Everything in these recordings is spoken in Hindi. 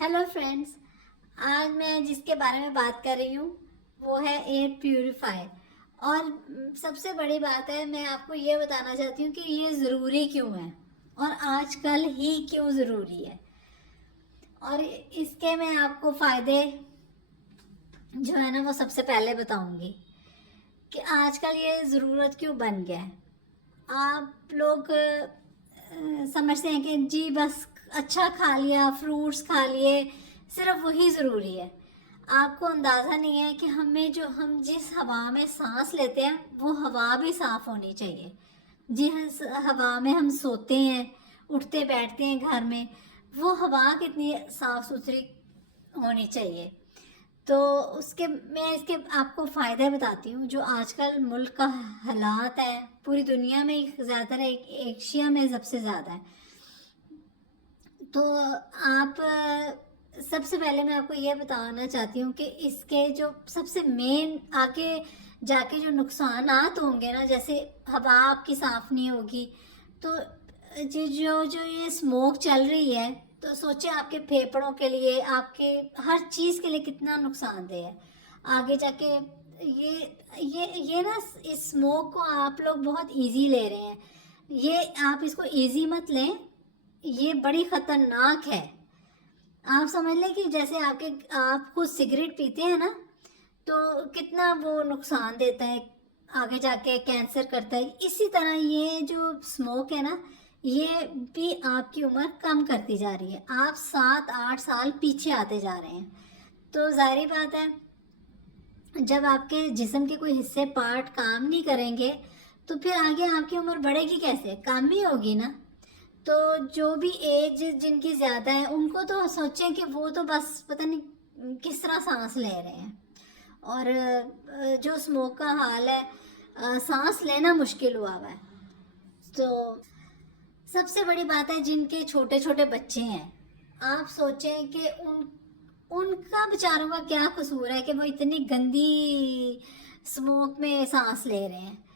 Hello friends. आज मैं जिसके बारे में बात कर रही हूँ वो है एयर प्यूरिफायर। और सबसे बड़ी बात है, मैं आपको ये बताना चाहती हूँ कि ये ज़रूरी क्यों है और आजकल ही क्यों ज़रूरी है। और इसके मैं आपको फ़ायदे जो है ना वो सबसे पहले बताऊँगी कि आजकल ये ज़रूरत क्यों बन गया है। आप लोग समझते हैं कि जी बस अच्छा खा लिया, फ्रूट्स खा लिए, सिर्फ वही ज़रूरी है। आपको अंदाज़ा नहीं है कि हम जिस हवा में सांस लेते हैं वो हवा भी साफ़ होनी चाहिए। जिस हवा में हम सोते हैं, उठते बैठते हैं घर में, वो हवा कितनी साफ़ सुथरी होनी चाहिए। तो उसके मैं इसके आपको फ़ायदे बताती हूँ जो आजकल मुल्क का हालात है। पूरी दुनिया में ज़्यादातर एशिया में सबसे ज़्यादा है। तो आप सबसे पहले मैं आपको ये बताना चाहती हूँ कि इसके जो सबसे मेन आगे जाके जो नुकसानात होंगे ना, जैसे हवा आपकी साफ़ नहीं होगी तो जो ये स्मोक चल रही है, तो सोचिए आपके फेफड़ों के लिए, आपके हर चीज़ के लिए कितना नुकसानदेह है आगे जाके। ये ना, इस स्मोक को आप लोग बहुत इजी ले रहे हैं। ये आप इसको इजी मत लें, ये बड़ी ख़तरनाक है। आप समझ लें कि जैसे आप खुद सिगरेट पीते हैं ना, तो कितना वो नुकसान देता है, आगे जाके कैंसर करता है। इसी तरह ये जो स्मोक है ना, ये भी आपकी उम्र कम करती जा रही है। आप 7-8 साल पीछे आते जा रहे हैं। तो जाहिर बात है, जब आपके जिस्म के कोई हिस्से पार्ट काम नहीं करेंगे तो फिर आगे आपकी उम्र बढ़ेगी कैसे, काम ही होगी ना। तो जो भी एज जिनकी ज़्यादा है उनको तो सोचें कि वो तो बस पता नहीं किस तरह सांस ले रहे हैं। और जो स्मोक का हाल है, सांस लेना मुश्किल हुआ है। तो सबसे बड़ी बात है, जिनके छोटे छोटे बच्चे हैं, आप सोचें कि उनका बेचारों का क्या कसूर है कि वो इतनी गंदी स्मोक में सांस ले रहे हैं।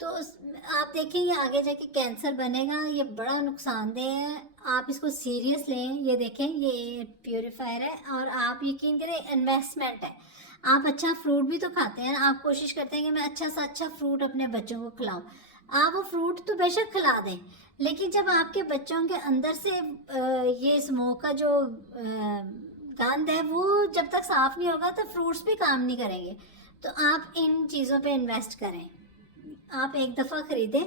तो आप देखेंगे आगे जाके कैंसर बनेगा, ये बड़ा नुकसानदेह है। आप इसको सीरियस लें। ये देखें, ये प्यूरीफायर है और आप यकीन करें इन्वेस्टमेंट है। आप अच्छा फ्रूट भी तो खाते हैं, आप कोशिश करते हैं कि मैं अच्छा सा अच्छा फ्रूट अपने बच्चों को खिलाऊं। आप वो फ्रूट तो बेशक खिला दें, लेकिन जब आपके बच्चों के अंदर से ये स्मोक का जो गंद है वो जब तक साफ नहीं होगा तो फ्रूट्स भी काम नहीं करेंगे। तो आप इन चीज़ों पे इन्वेस्ट करें। आप एक दफ़ा ख़रीदें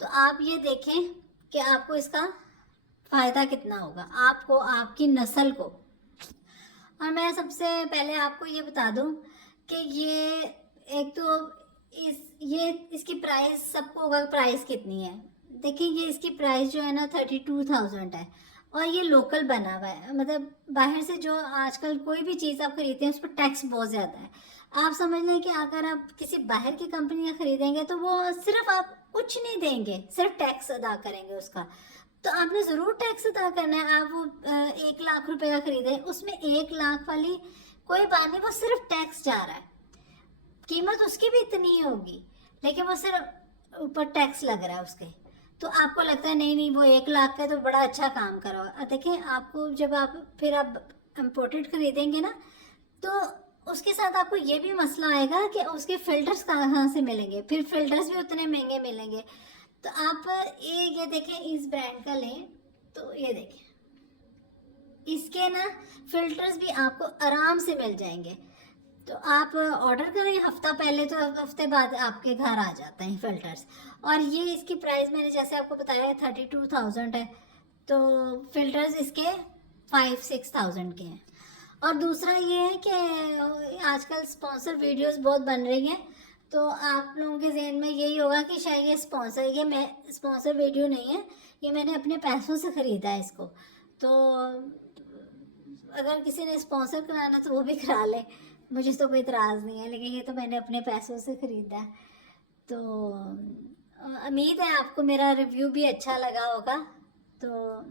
तो आप ये देखें कि आपको इसका फ़ायदा कितना होगा, आपको, आपकी नस्ल को। और मैं सबसे पहले आपको ये बता दूं कि ये एक तो इसकी प्राइस सबको होगा, प्राइस कितनी है। देखिए, ये इसकी प्राइस जो है ना 32,000 है और ये लोकल बना हुआ है। मतलब बाहर से जो आजकल कोई भी चीज़ आप खरीदते हैं उस पर टैक्स बहुत ज़्यादा है। आप समझ लें कि अगर आप किसी बाहर की कंपनी का खरीदेंगे तो वो सिर्फ आप कुछ नहीं देंगे, सिर्फ टैक्स अदा करेंगे उसका। तो आपने ज़रूर टैक्स अदा करना है। आप वो 1 लाख रुपए का खरीदें, उसमें 1 लाख वाली कोई बात नहीं, वो सिर्फ टैक्स जा रहा है। कीमत उसकी भी इतनी ही होगी, लेकिन वो सिर्फ ऊपर टैक्स लग रहा है उसके। तो आपको लगता है नहीं नहीं वो 1 लाख का तो बड़ा अच्छा काम करो। देखिए, आपको जब आप इम्पोर्टेड खरीदेंगे ना, तो उसके साथ आपको ये भी मसला आएगा कि उसके फिल्टर्स कहाँ से मिलेंगे, फिर फिल्टर्स भी उतने महंगे मिलेंगे। तो आप ये देखें, इस ब्रांड का लें तो ये देखें, इसके ना फिल्टर्स भी आपको आराम से मिल जाएंगे। तो आप ऑर्डर करें हफ्ता पहले तो हफ्ते बाद आपके घर आ जाते हैं फिल्टर्स। और ये इसकी प्राइस मैंने जैसे आपको बताया 32,000 है, तो फिल्टर्स इसके 5-6,000 के हैं। और दूसरा ये है कि आजकल स्पॉन्सर वीडियोस बहुत बन रही हैं, तो आप लोगों के जहन में यही होगा कि शायद ये मैं स्पॉन्सर वीडियो नहीं है, ये मैंने अपने पैसों से ख़रीदा है इसको। तो अगर किसी ने स्पॉन्सर कराना तो वो भी करा ले, मुझे तो कोई इतराज़ नहीं है, लेकिन ये तो मैंने अपने पैसों से ख़रीदा है। तो उम्मीद है आपको मेरा रिव्यू भी अच्छा लगा होगा। तो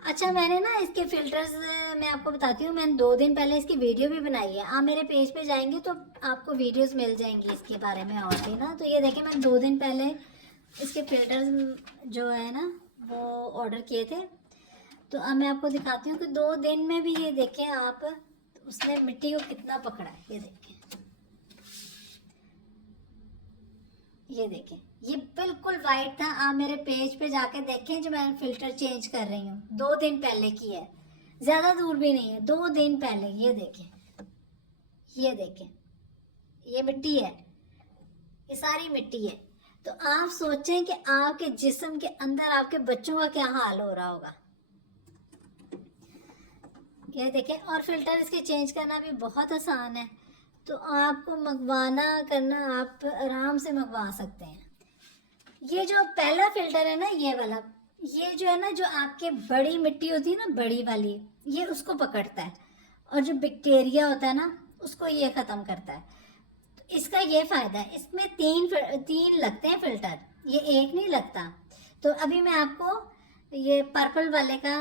अच्छा, मैंने ना इसके फ़िल्टर्स, मैं आपको बताती हूँ, मैंने 2 दिन पहले इसकी वीडियो भी बनाई है। आप मेरे पेज पे जाएंगे तो आपको वीडियोस मिल जाएंगी इसके बारे में और भी ना। तो ये देखें, मैंने 2 दिन पहले इसके फ़िल्टर्स जो है ना वो ऑर्डर किए थे। तो अब मैं आपको दिखाती हूँ कि 2 दिन में भी ये देखें आप, उसने मिट्टी को कितना पकड़ा है। ये देखें, ये देखें, ये बिल्कुल वाइट था। आप मेरे पेज पे जाके देखें जो मैं फिल्टर चेंज कर रही हूँ, 2 दिन पहले की है, ज़्यादा दूर भी नहीं है, 2 दिन पहले। ये देखें, ये देखें, ये मिट्टी है, ये सारी मिट्टी है। तो आप सोचें कि आपके जिस्म के अंदर आपके बच्चों का क्या हाल हो रहा होगा। ये देखें, और फिल्टर इसके चेंज करना भी बहुत आसान है। तो आपको मंगवाना करना, आप आराम से मंगवा सकते हैं। ये जो पहला फिल्टर है ना, ये वाला, ये जो है ना, जो आपके बड़ी मिट्टी होती है ना, बड़ी वाली, ये उसको पकड़ता है, और जो बैक्टीरिया होता है ना, उसको ये ख़त्म करता है। तो इसका ये फ़ायदा है। इसमें तीन लगते हैं फिल्टर, ये एक नहीं लगता। तो अभी मैं आपको ये पर्पल वाले का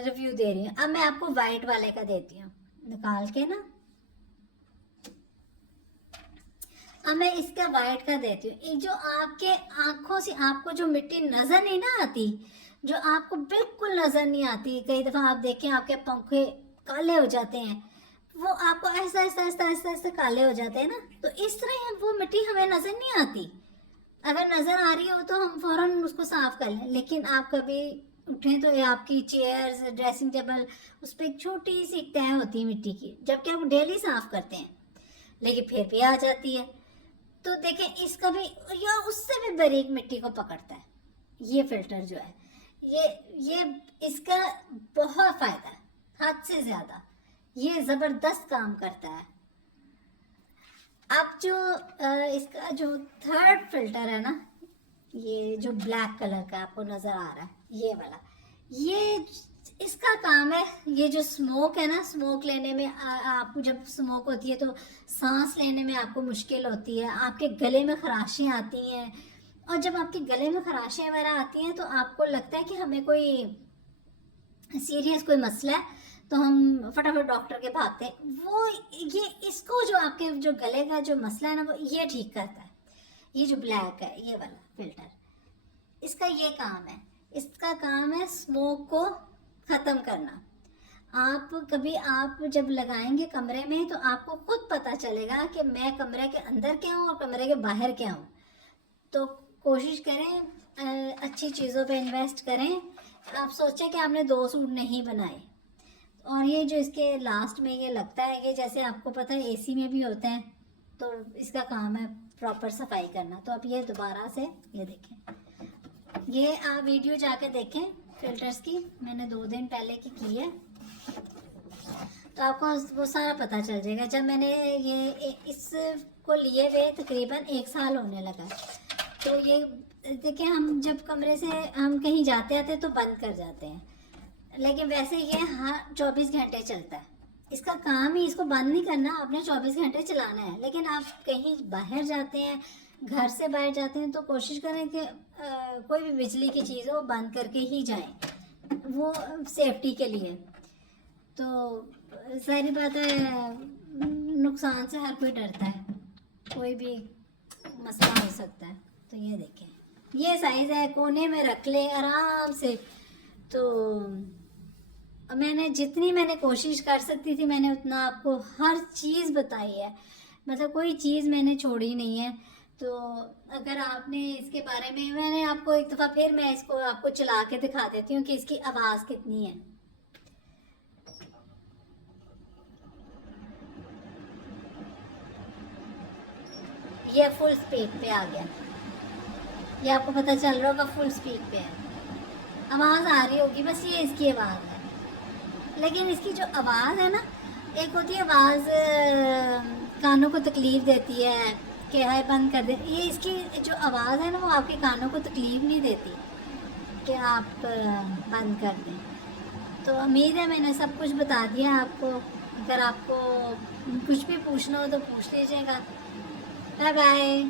रिव्यू दे रही हूँ। अब मैं आपको वाइट वाले का देती हूँ निकाल के ना। अब मैं इसका वाइट का देती हूँ। एक जो आपके आंखों से आपको जो मिट्टी नज़र नहीं ना आती, जो आपको बिल्कुल नज़र नहीं आती, कई दफ़ा आप देखें आपके पंखे काले हो जाते हैं, वो आपको ऐसा ऐसा ऐसा ऐसा ऐसा काले हो जाते हैं ना, तो इस तरह वो मिट्टी हमें नज़र नहीं आती। अगर नज़र आ रही हो तो हम फ़ौरन उसको साफ़ कर लें। लेकिन आप कभी उठें तो आपकी चेयर्स, ड्रेसिंग टेबल, उस पर एक छोटी सी तह होती है मिट्टी की, जबकि आप डेली साफ़ करते हैं, लेकिन फिर भी आ जाती है। तो देखें, इसका भी या उससे भी बारीक मिट्टी को पकड़ता है ये फिल्टर जो है। ये इसका बहुत फ़ायदा है, हद से ज़्यादा। ये ज़बरदस्त काम करता है। अब जो इसका जो थर्ड फिल्टर है ना, ये जो ब्लैक कलर का आपको नज़र आ रहा है, ये वाला, ये इसका काम है, ये जो स्मोक है ना, स्मोक लेने में आपको जब स्मोक होती है तो सांस लेने में आपको मुश्किल होती है, आपके गले में खराशें आती हैं, और जब आपके गले में खराशें वगैरह आती हैं तो आपको लगता है कि हमें कोई सीरियस कोई मसला है, तो हम फटाफट डॉक्टर के भागते हैं। वो ये इसको जो आपके जो गले का जो मसला है ना, वो ये ठीक करता है। ये जो ब्लैक है, ये वाला फिल्टर, इसका ये काम है। इसका काम है स्मोक को ख़त्म करना। आप जब लगाएंगे कमरे में तो आपको खुद पता चलेगा कि मैं कमरे के अंदर क्या हूँ और कमरे के बाहर क्या हूँ। तो कोशिश करें, अच्छी चीज़ों पे इन्वेस्ट करें। आप सोचें कि आपने 2 सूट नहीं बनाए। और ये जो इसके लास्ट में ये लगता है, ये जैसे आपको पता है एसी में भी होता है, तो इसका काम है प्रॉपर सफाई करना। तो अब ये दोबारा से ये देखें, ये आप वीडियो जाके देखें फिल्टर्स की, मैंने 2 दिन पहले की है, तो आपको वो सारा पता चल जाएगा। जब मैंने ये इसको लिए हुए तकरीबन 1 साल होने लगा। तो ये देखिए, हम जब कमरे से हम कहीं जाते आते तो बंद कर जाते हैं, लेकिन वैसे ये हर 24 घंटे चलता है। इसका काम ही इसको बंद नहीं करना, आपने 24 घंटे चलाना है। लेकिन आप कहीं बाहर जाते हैं, घर से बाहर जाते हैं, तो कोशिश करें कि कोई भी बिजली की चीज़ हो बंद करके ही जाएं, वो सेफ्टी के लिए। तो सारी बात है, नुकसान से हर कोई डरता है, कोई भी मसला हो सकता है। तो ये देखें, ये साइज़ है, कोने में रख लें आराम से। तो मैंने कोशिश कर सकती थी, मैंने उतना आपको हर चीज़ बताई है, मतलब कोई चीज़ मैंने छोड़ी नहीं है। तो अगर आपने इसके बारे में, मैंने आपको एक दफ़ा फिर मैं इसको आपको चला के दिखा देती हूँ कि इसकी आवाज़ कितनी है। ये फुल स्पीड पे आ गया, ये आपको पता चल रहा होगा फुल स्पीड पे है, आवाज़ आ रही होगी, बस ये इसकी आवाज़ है। लेकिन इसकी जो आवाज़ है ना, एक होती है आवाज़ कानों को तकलीफ़ देती है कि हाय बंद कर दे, ये इसकी जो आवाज़ है ना, वो आपके कानों को तकलीफ़ नहीं देती कि आप बंद कर दें। तो उम्मीद है मैंने सब कुछ बता दिया आपको। अगर आपको कुछ भी पूछना हो तो पूछ लीजिएगा। Bye bye.